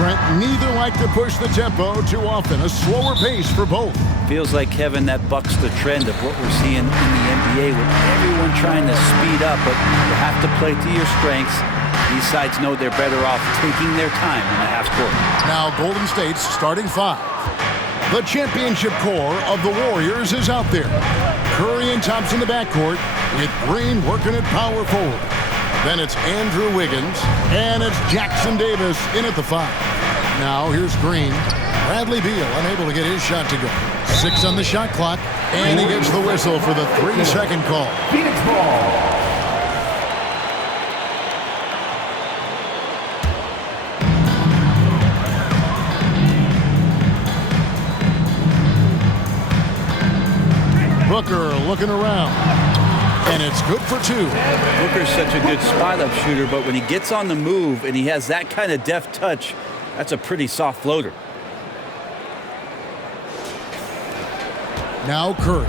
Brent, neither like to push the tempo too often. A slower pace for both. Feels like, Kevin, that bucks the trend of what we're seeing in the NBA with everyone trying to speed up, but you have to play to your strengths. These sides know they're better off taking their time in the half court. Now Golden State's starting five. The championship core of the Warriors is out there. Curry and Thompson in the backcourt, with Green working at power forward. Then it's Andrew Wiggins, and it's Jackson Davis in at the five. Now here's Green. Bradley Beal unable to get his shot to go. 6 on the shot clock, and he gets the whistle for the 3-second call. Phoenix ball. Booker looking around, and it's good for 2. Booker's such a good spot-up shooter, but when he gets on the move and he has that kind of deft touch, that's a pretty soft floater. Now Curry.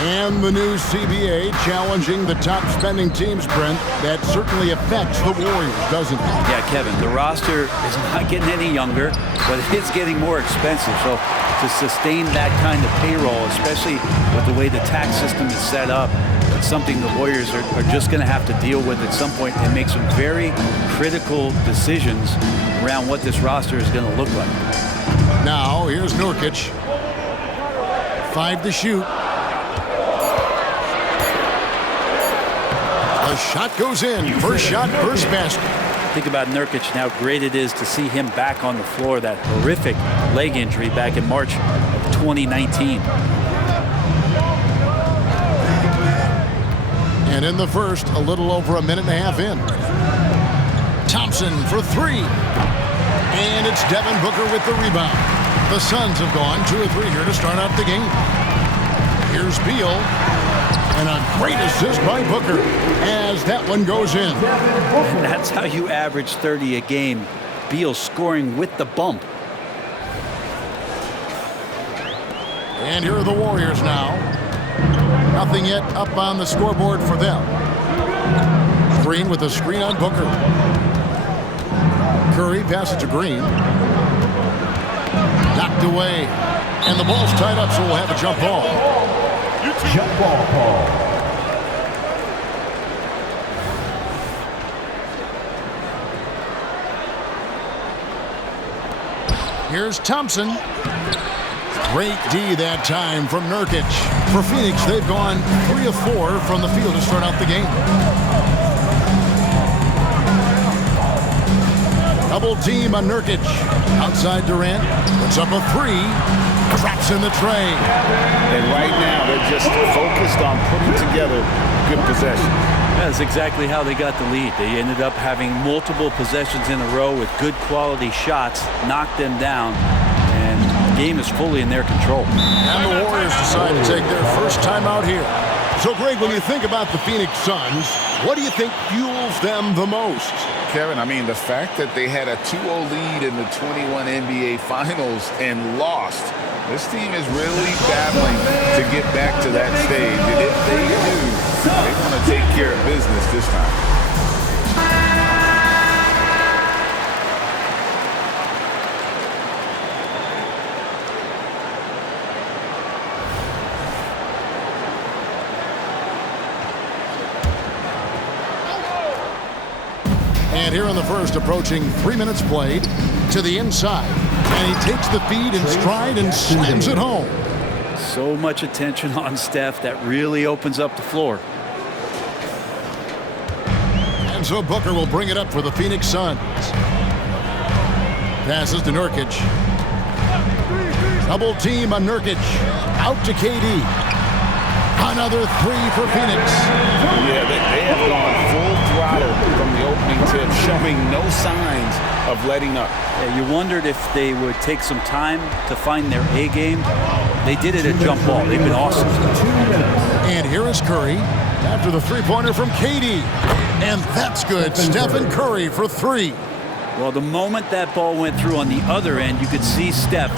And the new CBA challenging the top spending teams, Brent. That certainly affects the Warriors, doesn't it? Yeah, Kevin, the roster is not getting any younger, but it's getting more expensive. So to sustain that kind of payroll, especially with the way the tax system is set up, it's something the Warriors are just going to have to deal with at some point and make some very critical decisions around what this roster is going to look like. Now, here's Nurkic. 5 to shoot. The shot goes in. First shot, first basket. Think about Nurkic and how great it is to see him back on the floor. That horrific leg injury back in March of 2019. And in the first, a little over a minute and a half in. Thompson for 3. And it's Devin Booker with the rebound. The Suns have gone 2 or 3 here to start out the game. Here's Beal. And a great assist by Booker as that one goes in. And that's how you average 30 a game. Beal scoring with the bump. And here are the Warriors now. Nothing yet up on the scoreboard for them. Green with a screen on Booker. Curry passes to Green. Knocked away. And the ball's tied up, so we'll have a jump ball. Jump ball call. Here's Thompson. Great D that time from Nurkic. For Phoenix, they've gone 3 of 4 from the field to start out the game. Double team on Nurkic. Outside Durant. Puts up a 3. Drops in the tray. And right now, they're just focused on putting together good possessions. That's exactly how they got the lead. They ended up having multiple possessions in a row with good quality shots, knocked them down, and the game is fully in their control. And the Warriors decide to take their first time out here. So, Greg, when you think about the Phoenix Suns, what do you think fuels them the most? Kevin, I mean, the fact that they had a 2-0 lead in the 21 NBA Finals and lost. This team is really battling to get back to that stage. And if they do, they're going to take care of business this time. And here in the first, approaching 3 minutes played, to the inside. And he takes the feed in stride and slams it home. So much attention on Steph that really opens up the floor. And so Booker will bring it up for the Phoenix Suns. Passes to Nurkic. Double team on Nurkic. Out to KD. Another 3 for Phoenix. Yeah, they have gone full throttle from the opening tip, showing no signs of letting up. Yeah, you wondered if they would take some time to find their A game. They did it at jump ball. They've been awesome. And here is Curry after the three-pointer from KD. And that's good. Stephen Curry for 3. Well, the moment that ball went through on the other end, you could see Steph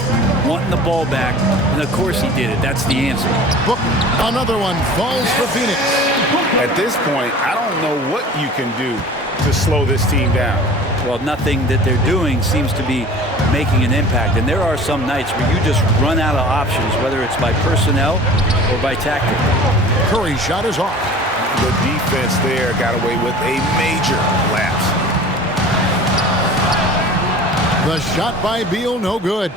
wanting the ball back. And, of course, he did it. That's the answer. Booker, another one falls for Phoenix. At this point, I don't know what you can do to slow this team down. Well, nothing that they're doing seems to be making an impact. And there are some nights where you just run out of options, whether it's by personnel or by tactic. Curry's shot is off. The defense there got away with a major lapse. The shot by Beal, no good.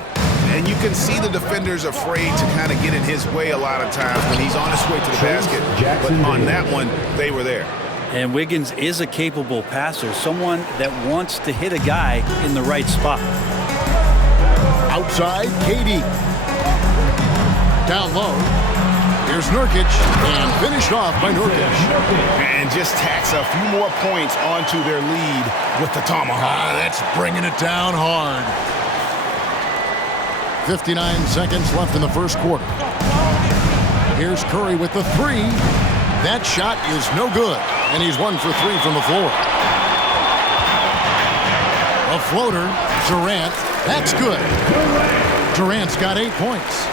And you can see the defenders afraid to kind of get in his way a lot of times when he's on his way to the basket. But on that one, they were there. And Wiggins is a capable passer, someone that wants to hit a guy in the right spot. Outside, KD. Down low. Here's Nurkic, and finished off by Nurkic. And just tacks a few more points onto their lead with the tomahawk. That's bringing it down hard. 59 seconds left in the first quarter. Here's Curry with the three. That shot is no good, and he's 1 for 3 from the floor. A floater, Durant. That's good. Durant's got 8 points.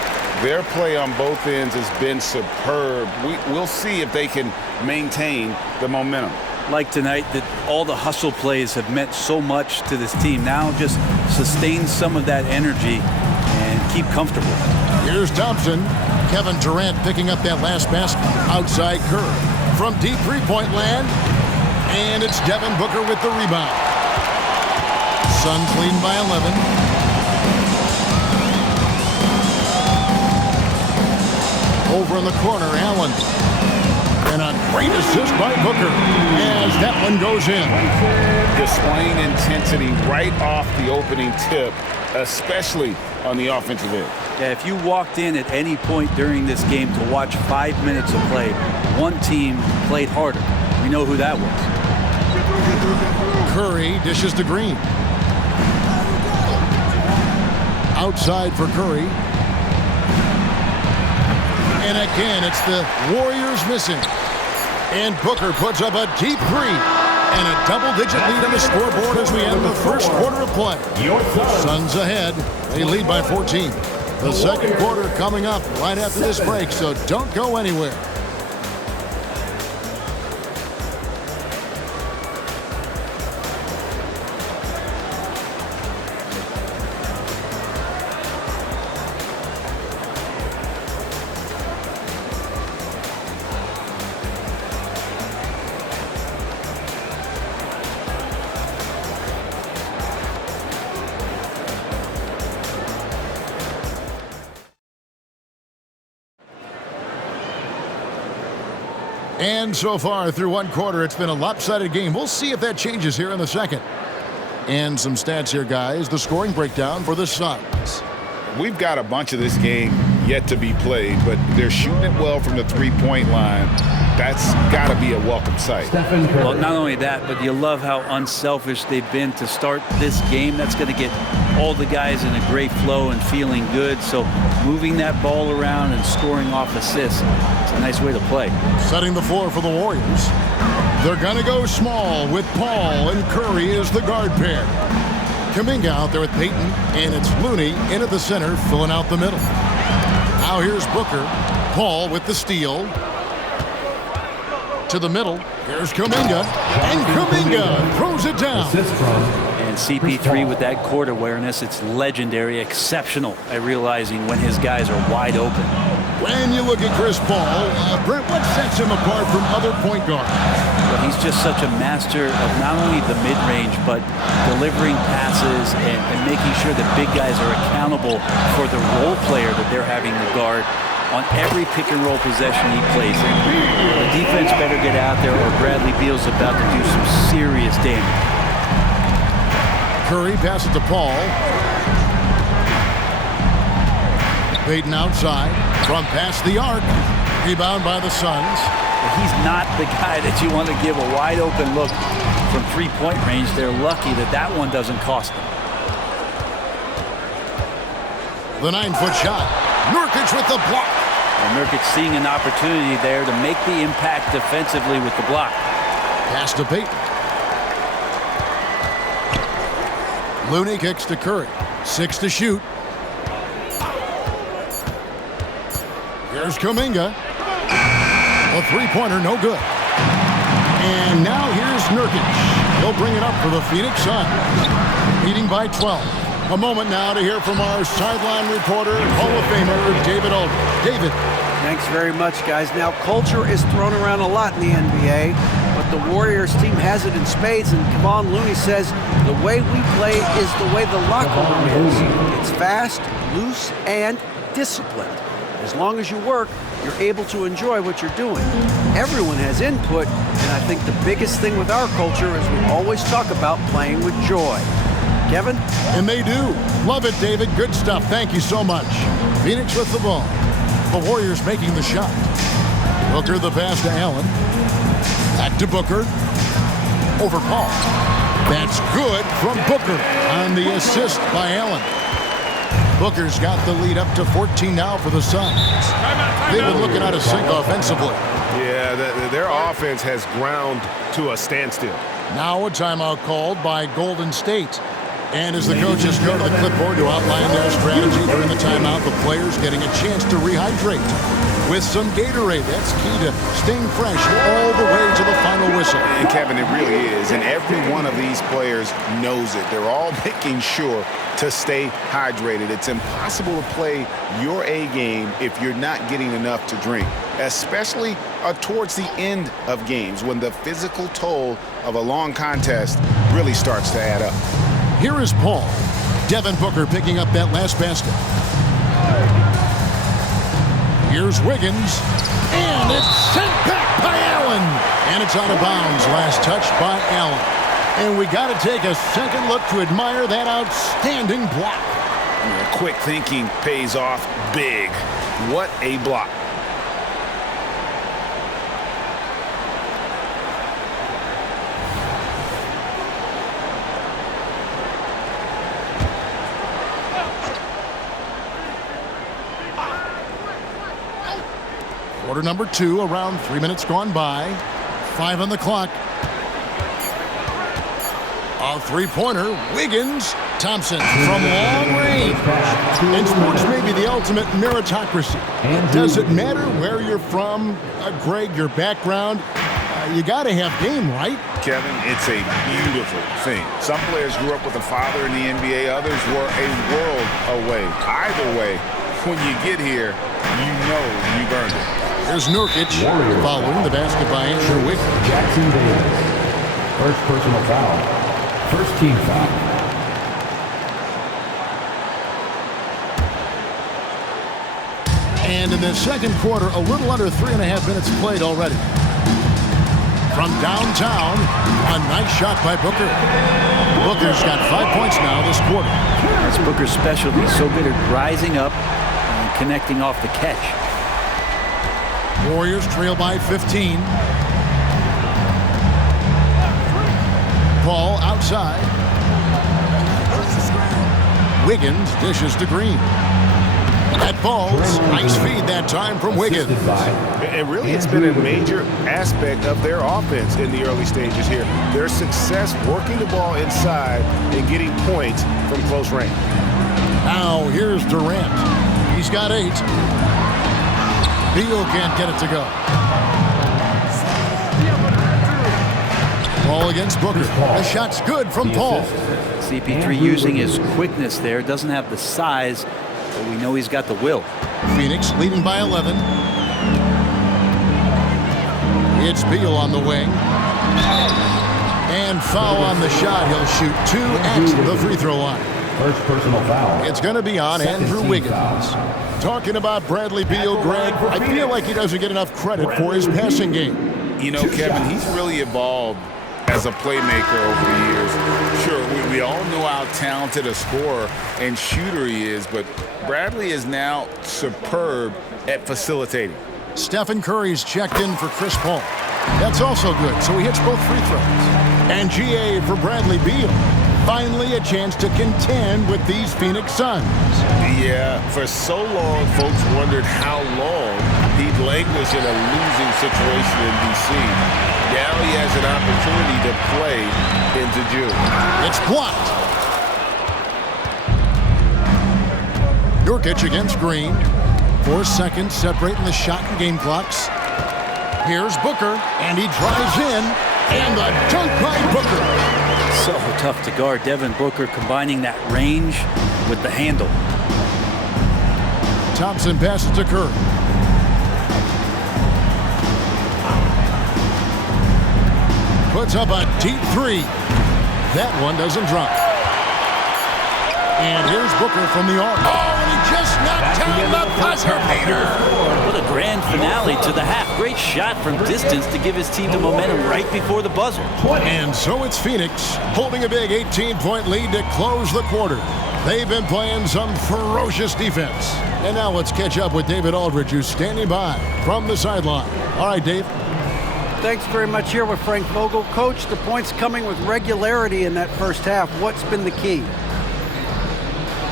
Their play on both ends has been superb. We'll see if they can maintain the momentum. Like tonight, that all the hustle plays have meant so much to this team. Now just sustain some of that energy and keep comfortable. Here's Thompson. Kevin Durant picking up that last basket. Outside Curry. From deep three-point land. And it's Devin Booker with the rebound. Suns lead by 11. Over in the corner, Allen. And a great assist by Booker as that one goes in. Displaying intensity right off the opening tip, especially on the offensive end. Yeah, if you walked in at any point during this game to watch 5 minutes of play, one team played harder. We know who that was. Curry dishes to Green. Outside for Curry. And again, it's the Warriors missing. And Booker puts up a deep three. And a double-digit lead on the scoreboard as we end the first quarter of play. Suns ahead. They lead by 14. The second quarter coming up right after this break, so don't go anywhere. And so far through one quarter, it's been a lopsided game. We'll see if that changes here in the second. And some stats here, guys. The scoring breakdown for the Suns. We've got a bunch of this game yet to be played, but they're shooting it well from the three-point line. That's got to be a welcome sight. Well, not only that, but you love how unselfish they've been to start this game. That's going to get all the guys in a great flow and feeling good. So moving that ball around and scoring off assists, it's a nice way to play. Setting the floor for the Warriors. They're going to go small with Paul and Curry as the guard pair. Kuminga out there with Payton, and it's Looney in at the center, filling out the middle. Now here's Booker. Paul with the steal. To the middle. Here's Kuminga. And Kuminga throws it down. And CP3 with that court awareness, it's legendary, exceptional at realizing when his guys are wide open. When you look at Chris Paul, Brent, what sets him apart from other point guards? Well, he's just such a master of not only the mid-range, but delivering passes and making sure that big guys are accountable for the role player that they're having to guard on every pick-and-roll possession he plays in. The defense better get out there or Bradley Beal's about to do some serious damage. Curry passes to Paul. Payton outside from past the arc. Rebound by the Suns. He's not the guy that you want to give a wide-open look from three-point range. They're lucky that that one doesn't cost them. The 9-foot shot. Nurkic with the block. And Nurkic seeing an opportunity there to make the impact defensively with the block. Pass to Payton. Looney kicks to Curry. 6 to shoot. Here's Kuminga. A three-pointer, no good. And now here's Nurkic. He'll bring it up for the Phoenix Suns. Leading by 12. A moment now to hear from our sideline reporter, Hall of Famer David Aldridge. David. Thanks very much, guys. Now, culture is thrown around a lot in the NBA, but the Warriors team has it in spades, and Kevon Looney says the way we play is the way the locker room is. It's fast, loose, and disciplined. As long as you work, you're able to enjoy what you're doing. Everyone has input, and I think the biggest thing with our culture is we always talk about playing with joy. Kevin? And they do. Love it, David. Good stuff. Thank you so much. Phoenix with the ball. The Warriors making the shot. Booker the pass to Allen. Back to Booker. Over Paul. That's good from Booker on the assist by Allen. Booker's got the lead up to 14 now for the Suns. They've been looking out of sync offensively. Yeah, their offense has ground to a standstill. Now a timeout called by Golden State. And as the coaches go to the clipboard to outline their strategy during the timeout, the players getting a chance to rehydrate with some Gatorade. That's key to staying fresh all the way to the final whistle. And Kevin, it really is. And every one of these players knows it. They're all making sure to stay hydrated. It's impossible to play your A game if you're not getting enough to drink, especially towards the end of games when the physical toll of a long contest really starts to add up. Here is Paul. Devin Booker picking up that last basket. Here's Wiggins. And it's sent back by Allen. And it's out of bounds. Last touch by Allen. And we got to take a second look to admire that outstanding block. Quick thinking pays off big. What a block. Quarter number 2, around 3 minutes gone by. 5 on the clock. A three-pointer, Wiggins, Thompson from long range. And sports may be the ultimate meritocracy. Does it matter where you're from, Greg, your background? You got to have game, right? Kevin, it's a beautiful thing. Some players grew up with a father in the NBA. Others were a world away. Either way, when you get here, you know you've earned it. There's Nurkic following the basket by Andrew Wiggins. Jackson Davis. First personal foul. First team foul. And in the second quarter, a little under 3.5 minutes played already. From downtown, a nice shot by Booker. Booker's got 5 points now this quarter. That's Booker's specialty. So good at rising up and connecting off the catch. Warriors trail by 15. Paul outside. Wiggins dishes to Green. That ball's nice feed that time from Wiggins. And really, it's been a major aspect of their offense in the early stages here. Their success working the ball inside and getting points from close range. Now here's Durant. He's got 8. Beal can't get it to go. Ball against Booker. The shot's good from Paul. CP3 using his quickness there. Doesn't have the size, but we know he's got the will. Phoenix leading by 11. It's Beal on the wing. And foul on the shot. He'll shoot 2 at the free throw line. First personal foul. It's going to be on Andrew Wiggins. Talking about Bradley Beal, Greg, I feel like he doesn't get enough credit for his passing game. You know, Kevin, he's really evolved as a playmaker over the years. Sure, we all know how talented a scorer and shooter he is, but Bradley is now superb at facilitating. Stephen Curry's checked in for Chris Paul. That's also good, so he hits both free throws. And GA for Bradley Beal. Finally a chance to contend with these Phoenix Suns. Yeah, for so long, folks wondered how long he'd languish in a losing situation in D.C. Now he has an opportunity to play into June. It's blocked. Nurkic against Green. 4 seconds separating the shot and game clocks. Here's Booker, and he drives in. And the dunk by Booker. So tough to guard. Devin Booker combining that range with the handle. Thompson passes to Curry. Puts up a deep three. That one doesn't drop. And here's Booker from the arc. Oh, and he just knocked down the buzzer beater. What a grand finale to the half. Great shot from distance to give his team the momentum right before the buzzer. And so it's Phoenix holding a big 18-point lead to close the quarter. They've been playing some ferocious defense. And now let's catch up with David Aldridge, who's standing by from the sideline. All right, Dave. Thanks very much. Here with Frank Vogel. Coach, the points coming with regularity in that first half. What's been the key?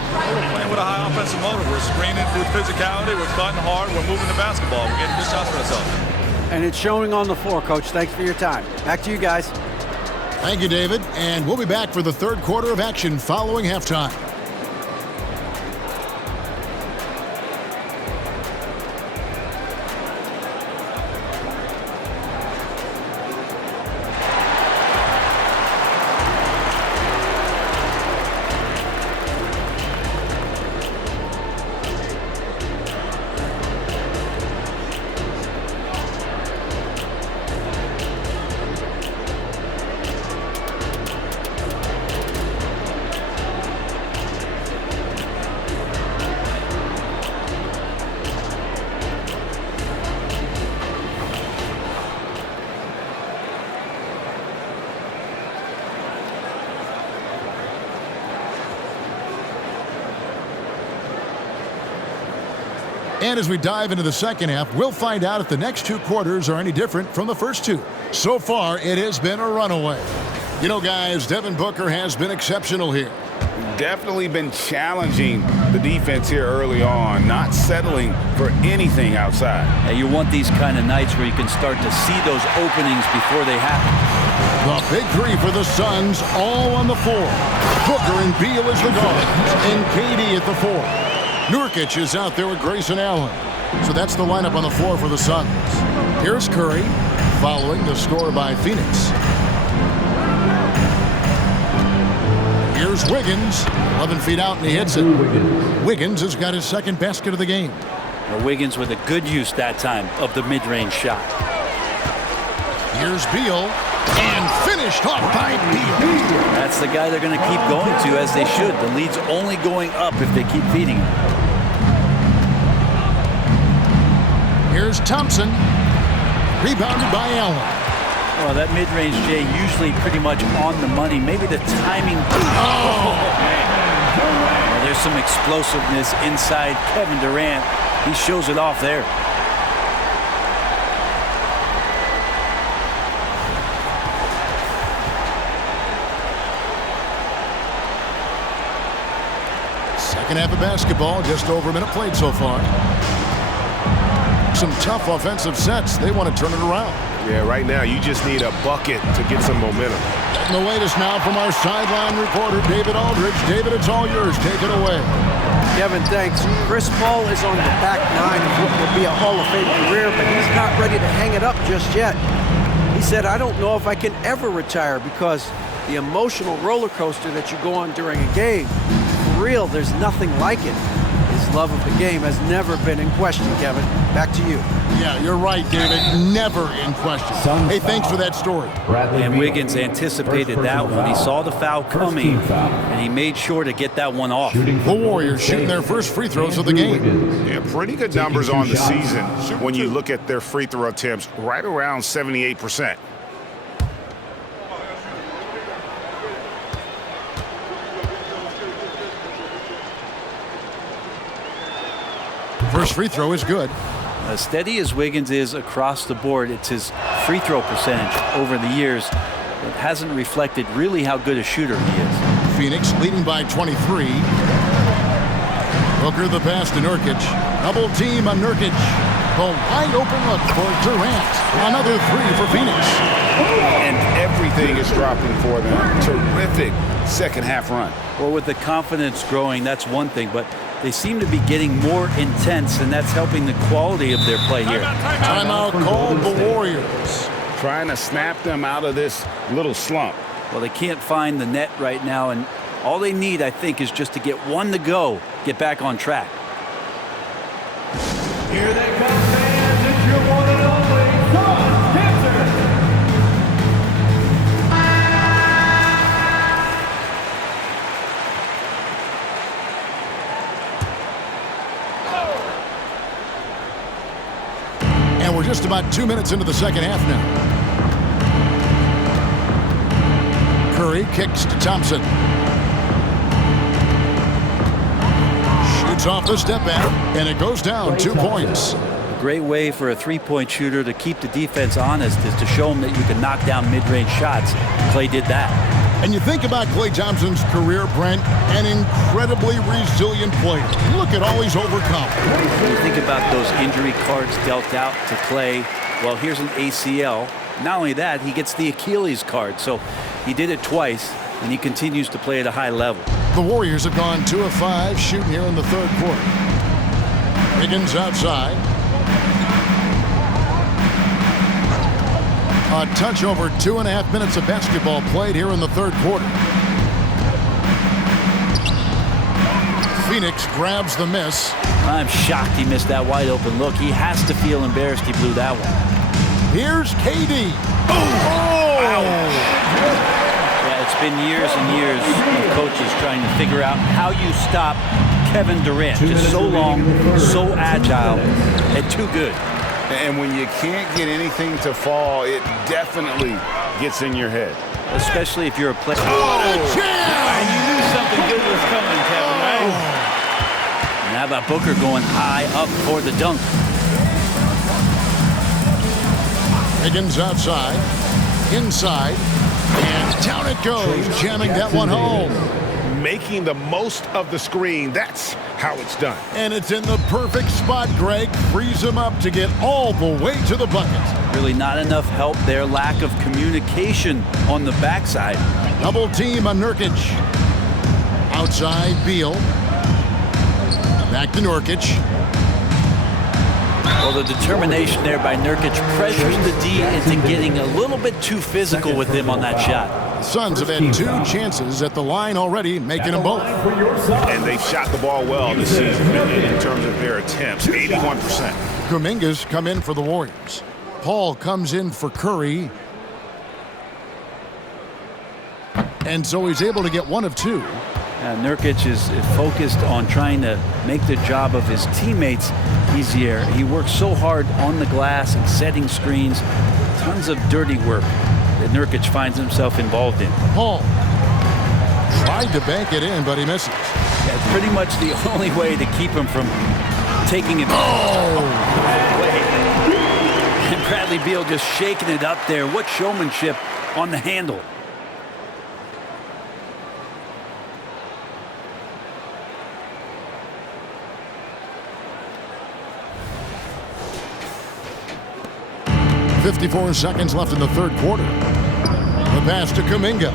We're playing with a high offensive motor. We're screening through physicality. We're cutting hard. We're moving the basketball. We're getting good shots for ourselves. And it's showing on the floor, Coach. Thanks for your time. Back to you guys. Thank you, David. And we'll be back for the third quarter of action following halftime. And as we dive into the second half, we'll find out if the next two quarters are any different from the first two. So far, it has been a runaway. You know, guys, Devin Booker has been exceptional here. Definitely been challenging the defense here early on, not settling for anything outside. Yeah, you want these kind of nights where you can start to see those openings before they happen. The big three for the Suns, all on the floor. Booker and Beal as the guards, and KD at the four. Nurkic is out there with Grayson Allen. So that's the lineup on the floor for the Suns. Here's Curry, following the score by Phoenix. Here's Wiggins, 11 feet out, and he hits it. Wiggins has got his second basket of the game. Now Wiggins with a good use that time of the mid-range shot. Here's Beal, and finished off by Beal. That's the guy they're going to keep going to, as they should. The lead's only going up if they keep feeding him. Here's Thompson, rebounded by Allen. Oh, that mid-range, Jay, usually pretty much on the money. Maybe the timing. Oh, man. Well, there's some explosiveness inside Kevin Durant. He shows it off there. Second half of basketball, just over a minute played so far. Some tough offensive sets. They want to turn it around. Yeah, right now you just need a bucket to get some momentum. And the latest now from our sideline reporter, David Aldridge. David, it's all yours. Take it away. Kevin, thanks. Chris Paul is on the back nine of what will be a Hall of Fame career, but he's not ready to hang it up just yet. He said, I don't know if I can ever retire because the emotional roller coaster that you go on during a game, for real, there's nothing like it. His love of the game has never been in question, Kevin. Back to you. Yeah, you're right, David. Never in question. Hey, thanks for that story. And Wiggins anticipated that one. He saw the foul coming, and he made sure to get that one off. The Warriors shooting their first free throws of the game. Yeah, pretty good numbers on the season when you look at their free throw attempts, right around 78%. First free throw is good. As steady as Wiggins is across the board, it's his free throw percentage over the years that hasn't reflected really how good a shooter he is. Phoenix leading by 23. Booker the pass to Nurkic. Double team on Nurkic. The wide open look for Durant. Another three for Phoenix. And everything is dropping for them. Terrific second half run. Well, with the confidence growing, that's one thing, but they seem to be getting more intense, and that's helping the quality of their play here. Timeout called the Warriors. trying to snap them out of this little slump. Well, they can't find the net right now, and all they need, I think, is just to get one to go, get back on track. Here they come, fans. It's your one and only Sean Spencer. And we're just about 2 minutes into the second half now. Curry kicks to Thompson. Shoots off the step back, and it goes down 2 points. A great way for a three-point shooter to keep the defense honest is to show them that you can knock down mid-range shots. Klay did that. And you think about Klay Thompson's career, Brent, an incredibly resilient player. Look at all he's overcome. When you think about those injury cards dealt out to Klay, well, here's an ACL. Not only that, he gets the Achilles card. So he did it twice, and he continues to play at a high level. The Warriors have gone 2 of 5 shooting here in the third quarter. Wiggins outside. A touch over 2.5 minutes of basketball played here in the third quarter. Phoenix grabs the miss. I'm shocked he missed that wide open look. He has to feel embarrassed he blew that one. Here's KD. Yeah, it's been years and years of coaches trying to figure out how you stop Kevin Durant. Just so long, so agile, and too good. And when you can't get anything to fall, it definitely gets in your head. Especially if you're a player. What a jam! And you knew something good was coming, Kevin, right? And how about Booker going high up for the dunk? Higgins outside, inside, and down it goes, jamming that one home. Making the most of the screen, that's how it's done. And it's in the perfect spot, Greg. Frees him up to get all the way to the bucket. Really not enough help there. Lack of communication on the backside. Double team on Nurkic. Outside, Beal. Back to Nurkic. Well, the determination there by Nurkic pressures the D into getting a little bit too physical with him on that shot. The Suns have had 2 chances at the line already, making them both. And they've shot the ball well this season in terms of their attempts, 81%. Kuminga's come in for the Warriors. Paul comes in for Curry. And so he's able to get 1 of 2. Nurkic is focused on trying to make the job of his teammates easier. He works so hard on the glass and setting screens. Tons of dirty work that Nurkic finds himself involved in. Paul tried to bank it in, but he misses. Yeah, it's pretty much the only way to keep him from taking it away. And Bradley Beal just shaking it up there. What showmanship on the handle. .54 seconds left in the third quarter. The pass to Kuminga.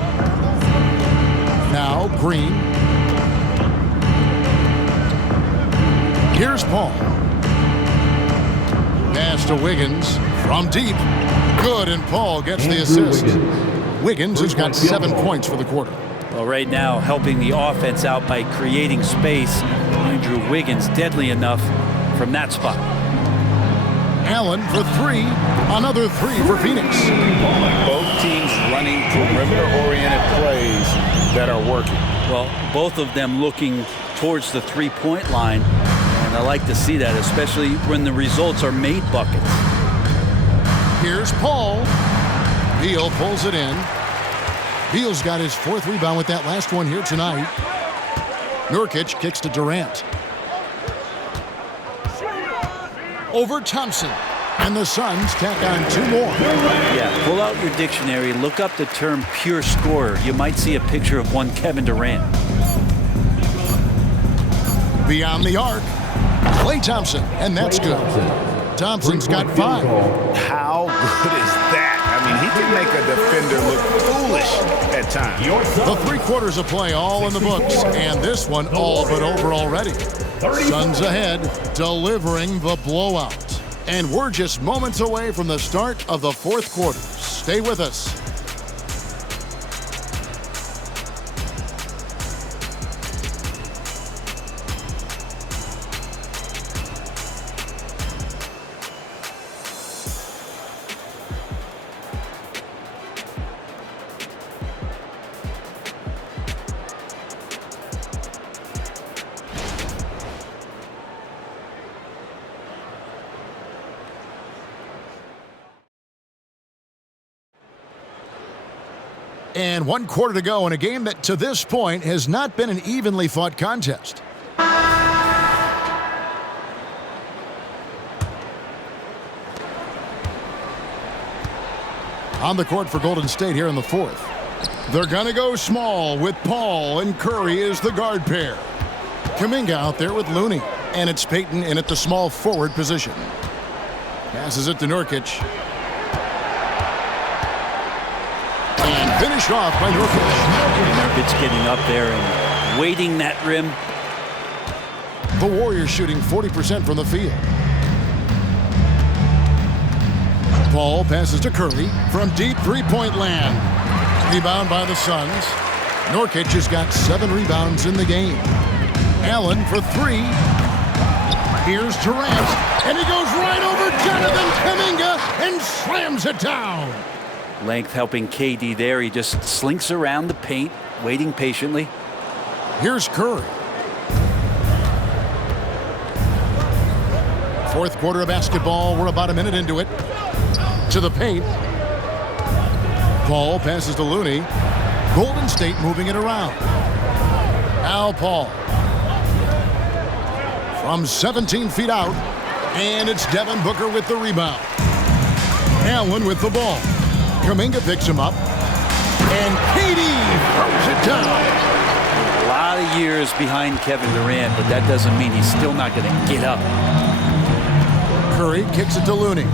Now Green. Here's Paul. Pass to Wiggins from deep. Good, and Paul gets the assist. Wiggins has got 7 points for the quarter. Well, right now, helping the offense out by creating space. Andrew Wiggins, deadly enough from that spot. Allen for 3. Another 3 for Phoenix. Both teams running perimeter-oriented plays that are working. Well, both of them looking towards the three-point line. And I like to see that, especially when the results are made buckets. Here's Paul. Beal pulls it in. Beal's got his 4th rebound with that last one here tonight. Nurkic kicks to Durant. Over Thompson. And the Suns tack on 2 more. Yeah, pull out your dictionary, look up the term pure scorer. You might see a picture of one Kevin Durant. Beyond the arc, Klay Thompson, and that's good. Thompson's got 5. How good is that? I mean, he can make a defender look foolish at times. The 3 quarters of play all in the books, and this one all but over already. Suns ahead, delivering the blowout. And we're just moments away from the start of the fourth quarter. Stay with us. And 1 quarter to go in a game that to this point has not been an evenly fought contest. On the court for Golden State here in the fourth. They're going to go small with Paul and Curry as the guard pair. Kuminga out there with Looney. And it's Payton in at the small forward position. Passes it to Nurkic. Finished off by Nurkic. Nurkic getting up there and waiting that rim. The Warriors shooting 40% from the field. Paul passes to Curry from deep three-point land. Rebound by the Suns. Nurkic has got 7 rebounds in the game. Allen for 3. Here's Durant, and he goes right over Jonathan Kuminga and slams it down. Length helping KD there. He just slinks around the paint, waiting patiently. Here's Curry. Fourth quarter of basketball. We're about a minute into it. To the paint. Paul passes to Looney. Golden State moving it around. Al Paul. From 17 feet out. And it's Devin Booker with the rebound. Allen with the ball. Kuminga picks him up, and KD throws it down. A lot of years behind Kevin Durant, but that doesn't mean he's still not going to get up. Curry kicks it to Looney.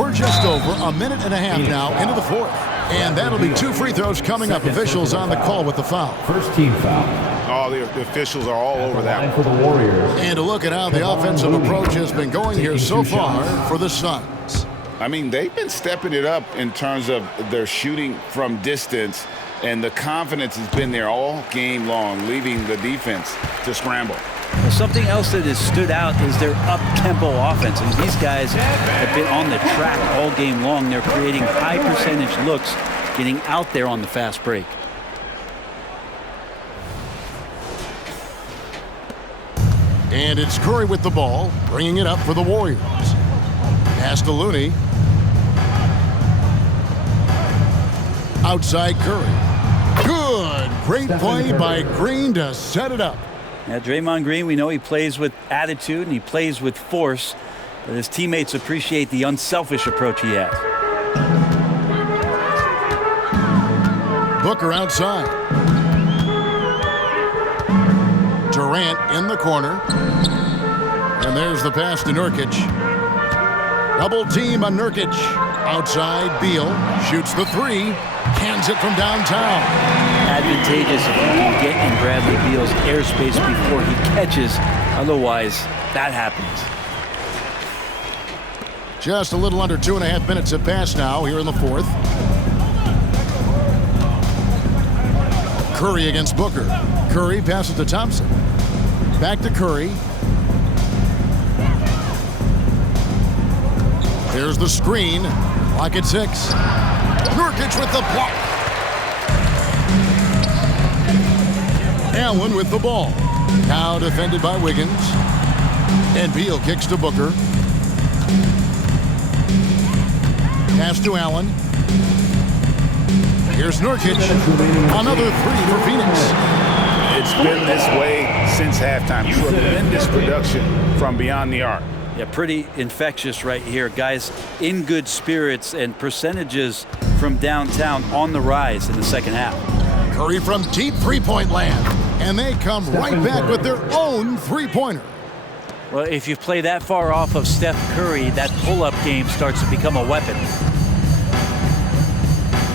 We're just over a minute and a half now into the fourth, and that'll be 2 free throws coming up. Officials on the call with the foul. First team foul. Oh, the officials are all over that. For the Warriors. And to look at how the offensive approach has been going here so far for the Suns. I mean, they've been stepping it up in terms of their shooting from distance, and the confidence has been there all game long, leaving the defense to scramble. Well, something else that has stood out is their up-tempo offense. And these guys have been on the track all game long. They're creating high-percentage looks, getting out there on the fast break. And it's Curry with the ball, bringing it up for the Warriors. Pass to Looney. Outside Curry. Good. Great play by Green to set it up. Now, Draymond Green, we know he plays with attitude and he plays with force, but his teammates appreciate the unselfish approach he has. Booker outside. Durant in the corner. And there's the pass to Nurkic. Double team on Nurkic. Outside, Beal shoots the 3. Hands it from downtown. Advantageous if you can get in Bradley Beal's airspace before he catches. Otherwise, that happens. Just a little under 2.5 minutes have passed now here in the fourth. Curry against Booker. Curry passes to Thompson. Back to Curry. There's the screen. Clock at 6. Nurkic with the block. Allen with the ball. Now defended by Wiggins. And Beal kicks to Booker. Pass to Allen. Here's Nurkic. Another 3 for Phoenix. It's been this way since halftime. Tremendous production from beyond the arc. Yeah, pretty infectious right here. Guys in good spirits and percentages from downtown on the rise in the second half. Curry from deep three-point land. And they come right back with their own three-pointer. Well, if you play that far off of Steph Curry, that pull-up game starts to become a weapon.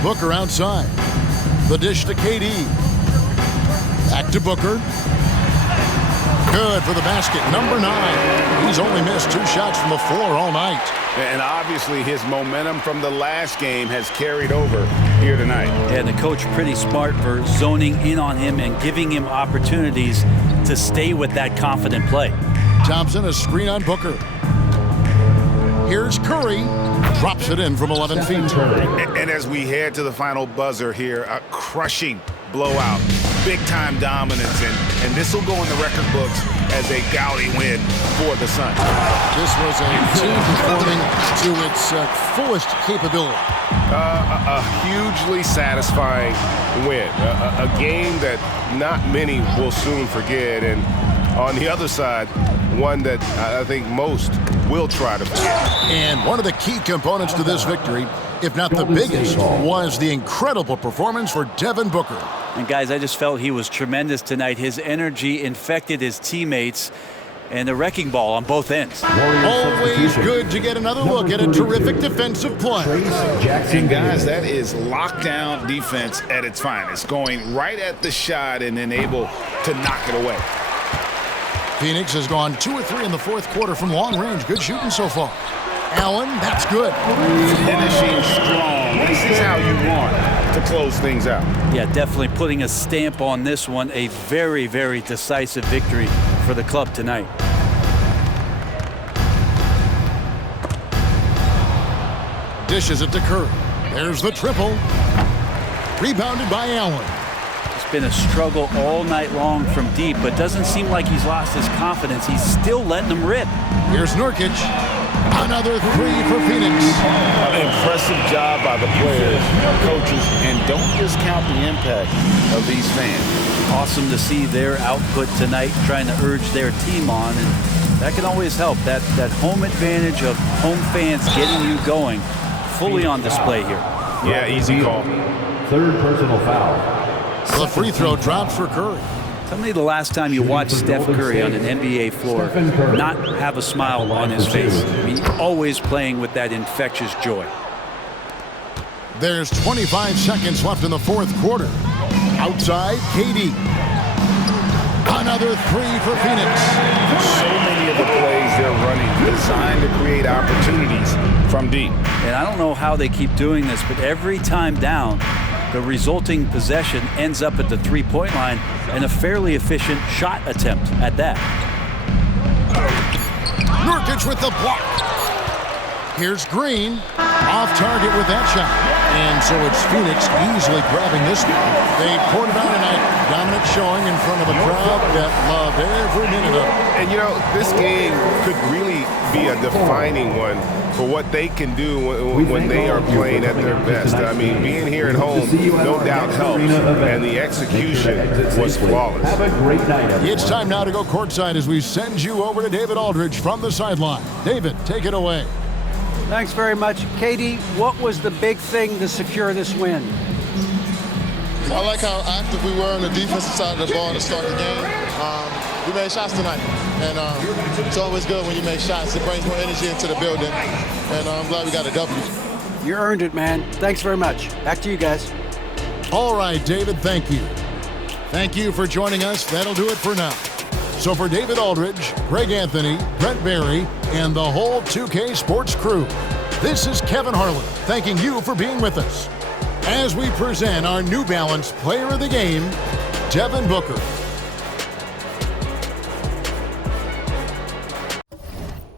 Booker outside. The dish to KD. Back to Booker. Good for the basket. Number 9. He's only missed 2 shots from the floor all night. And obviously his momentum from the last game has carried over here tonight. And the coach pretty smart for zoning in on him and giving him opportunities to stay with that confident play. Thompson, a screen on Booker. Here's Curry. Drops it in from 11 feet. And as we head to the final buzzer here, a crushing blowout. Big-time dominance, and this will go in the record books as a gaudy win for the Suns. This was a team performing to its fullest capability. A hugely satisfying win. A game that not many will soon forget, and on the other side, one that I think most will try to forget. And one of the key components to this victory, if not the biggest, was the incredible performance for Devin Booker. And guys, I just felt he was tremendous tonight. His energy infected his teammates, and the wrecking ball on both ends. Always good to get another look at a terrific defensive play. And guys, that is lockdown defense at its finest, going right at the shot and then able to knock it away. Phoenix has gone 2 or 3 in the fourth quarter from long range. Good shooting so far. Allen, that's good. Finishing strong. This is how you want to close things out. Yeah, definitely putting a stamp on this one. A very, very decisive victory for the club tonight. Dishes it to Curry. There's the triple. Rebounded by Allen. It's been a struggle all night long from deep, but doesn't seem like he's lost his confidence. He's still letting them rip. Here's Nurkic. Another 3 for Phoenix. An impressive job by the players, coaches, and don't discount the impact of these fans. Awesome to see their output tonight, trying to urge their team on, and that can always help. That home advantage of home fans getting you going, fully on display here. Yeah, easy call. Third personal foul. The free throw drops for Curry. Tell me the last time you watched Steph Curry on an NBA floor not have a smile on his face. I mean, always playing with that infectious joy. There's 25 seconds left in the fourth quarter. Outside, KD. Another 3 for Phoenix. So many of the plays they're running designed to create opportunities from deep. And I don't know how they keep doing this, but every time down, the resulting possession ends up at the three-point line and a fairly efficient shot attempt at that. Nurkic with the block. Here's Green. Off target with that shot. And so it's Phoenix easily grabbing this one. They poured it out tonight. Dominant showing in front of a crowd that loved every minute of it. And you know, this game could really be a defining one for what they can do when they are playing at their best. I mean, being here at home no doubt helps, and the execution was flawless. Have a great night, everyone. It's time now to go courtside as we send you over to David Aldridge from the sideline. David, take it away. Thanks very much. Katie, what was the big thing to secure this win? I like how active we were on the defensive side of the ball to start the game. We made shots tonight, and it's always good when you make shots. It brings more energy into the building, and I'm glad we got a W. You earned it, man. Thanks very much. Back to you guys. All right, David, thank you. Thank you for joining us. That'll do it for now. So for David Aldridge, Greg Anthony, Brent Barry, and the whole 2K Sports crew, this is Kevin Harlan thanking you for being with us as we present our New Balance Player of the Game, Devin Booker.